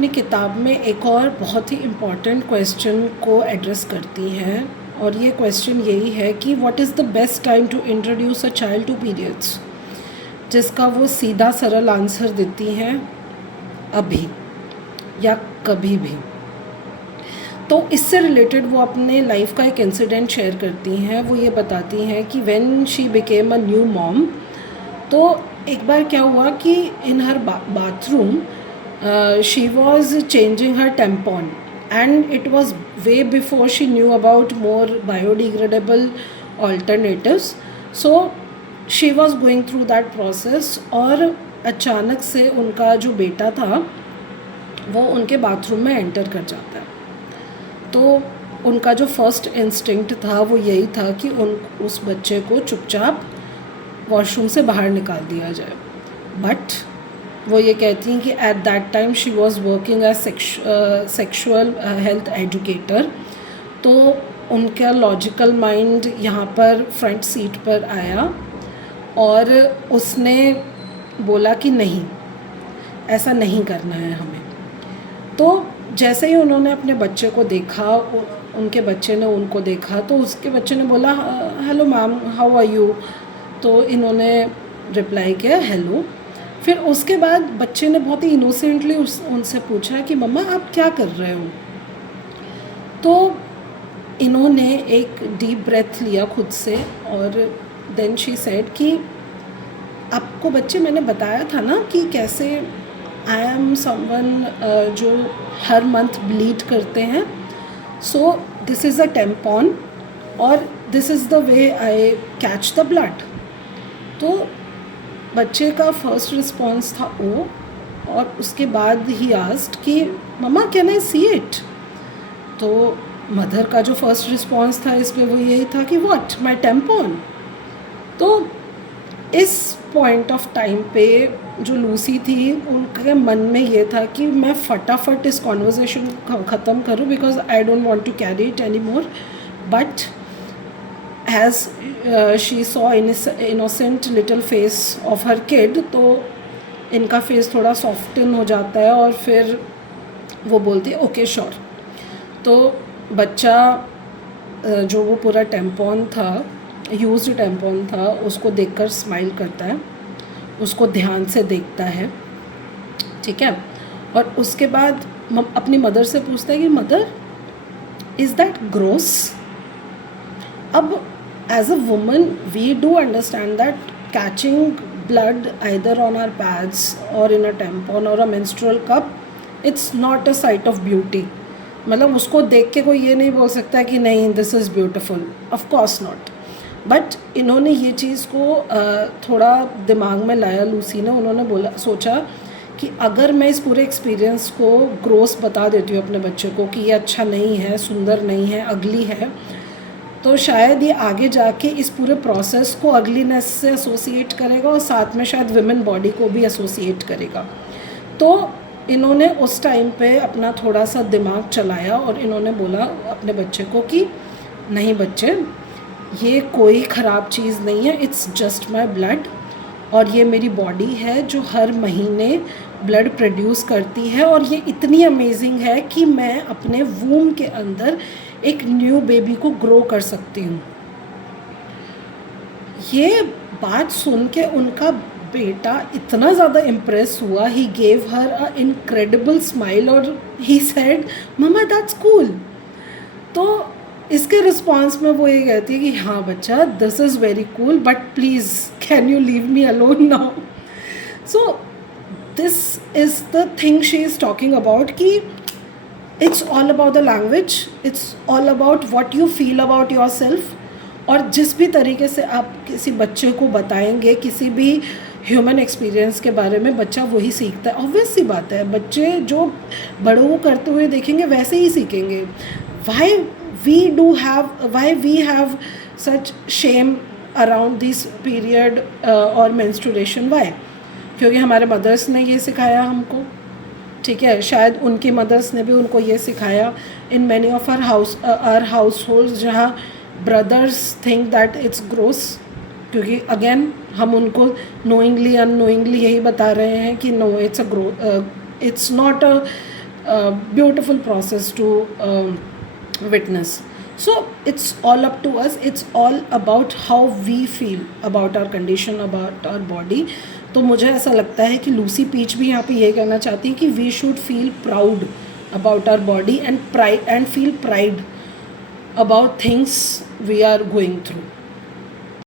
अपनी किताब में एक और बहुत ही इम्पॉर्टेंट क्वेश्चन को एड्रेस करती हैं, और ये क्वेश्चन यही है कि what is the best time to introduce a child to periods, जिसका वो सीधा सरल आंसर देती हैं अभी या कभी भी। तो इससे रिलेटेड वो अपने लाइफ का एक इंसिडेंट शेयर करती हैं। वो ये बताती हैं कि when she became a new mom, तो एक बार क्या हुआ कि इन हर bathroom she was changing her tampon, and it was way before she knew about more biodegradable alternatives. So she was going through that process, और अचानक से उनका जो बेटा था वो उनके बाथरूम में एंटर कर जाता है। तो उनका जो फर्स्ट इंस्टिंक्ट था वो यही था कि उस बच्चे को चुपचाप वॉशरूम से बाहर निकाल दिया जाए। बट वो ये कहती हैं कि at that time she was working as sexual health educator, तो उनका लॉजिकल माइंड यहाँ पर फ्रंट सीट पर आया और उसने बोला कि नहीं, ऐसा नहीं करना है हमें। तो जैसे ही उन्होंने अपने बच्चे को देखा, उनके बच्चे ने उनको देखा, तो उसके बच्चे ने बोला hello ma'am, how are you. तो इन्होंने रिप्लाई किया हेलो। फिर उसके बाद बच्चे ने बहुत ही इनोसेंटली उनसे पूछा कि मम्मा आप क्या कर रहे हो। तो इन्होंने एक डीप ब्रेथ लिया खुद से, और देन शी सेड कि आपको बच्चे मैंने बताया था ना कि कैसे आई एम समवन जो हर मंथ ब्लीड करते हैं, सो दिस इज़ अ टेम्पॉन और this is the way I catch the blood. तो बच्चे का फर्स्ट रिस्पॉन्स था ओ, और उसके बाद ही आस्क्ड कि मम्मा कैन आई सी इट। तो मदर का जो फर्स्ट रिस्पॉन्स था इस पे वो यही था कि व्हाट, माय टेम्पॉन। तो इस पॉइंट ऑफ टाइम पे जो लूसी थी उनके मन में ये था कि मैं फटाफट इस कॉन्वर्जेसन ख़त्म करूँ, because I don't want to carry it any more. But as she saw innocent little face of her kid, तो इनका फेस थोड़ा सॉफ्टन हो जाता है और फिर वो बोलती है ओके श्योर। तो बच्चा जो वो पूरा टेम्पॉन था, यूज्ड टेम्पॉन था, उसको देखकर स्माइल करता है, उसको ध्यान से देखता है, ठीक है। और उसके बाद अपनी मदर से पूछता है कि मदर इज़ दैट ग्रोस। अब as a woman we do understand that catching blood either on our pads or in a tampon or a menstrual cup, it's not a sight of beauty। मतलब उसको देख के कोई ये नहीं बोल सकता कि नहीं this is beautiful, of course not। But इन्होंने ये चीज़ को थोड़ा दिमाग में लाया लूसी ने। उन्होंने सोचा कि अगर मैं इस पूरे एक्सपीरियंस को ग्रोस बता देती हूँ अपने बच्चे को कि ये अच्छा नहीं है, सुंदर नहीं है, अगली है, तो शायद ये आगे जाके इस पूरे प्रोसेस को अगलीनेस से एसोसिएट करेगा और साथ में शायद विमेन बॉडी को भी एसोसिएट करेगा। तो इन्होंने उस टाइम पे अपना थोड़ा सा दिमाग चलाया और इन्होंने बोला अपने बच्चे को कि नहीं बच्चे, ये कोई ख़राब चीज़ नहीं है, इट्स जस्ट माई ब्लड, और ये मेरी बॉडी है जो हर महीने ब्लड प्रोड्यूस करती है, और ये इतनी अमेजिंग है कि मैं अपने वूम के अंदर एक न्यू बेबी को ग्रो कर सकती हूँ। ये बात सुन के उनका बेटा इतना ज़्यादा इम्प्रेस हुआ, he gave her a incredible smile और he said mama that's cool. तो इसके रिस्पॉन्स में वो ये कहती है कि हाँ बच्चा, this is very cool, but please can you leave me alone now. So this is the thing she is talking about कि it's all about the language, it's all about what you feel about yourself. और जिस भी तरीके से आप किसी बच्चे को बताएंगे किसी भी ह्यूमन एक्सपीरियंस के बारे में, बच्चा वही सीखता है। ऑब्वियस सी बात है, बच्चे जो बड़ों को करते हुए देखेंगे वैसे ही सीखेंगे। Why we have such shame around this period और मेंस्ट्रुएशन, वाई? क्योंकि हमारे मदर्स ने ये सिखाया हमको, ठीक है। शायद उनकी मदर्स ने भी उनको ये सिखाया। In many of our household जहाँ brothers think that it's gross, क्योंकि अगेन हम उनको नोइंगली अननोइंगली यही बता रहे हैं कि no, it's not a beautiful process to witness. So it's all up to us, it's all about how we feel about our condition, about our body. तो मुझे ऐसा लगता है कि लूसी पीच भी यहाँ पे ये कहना चाहती है कि we should feel proud about our body and feel pride about things we are going through.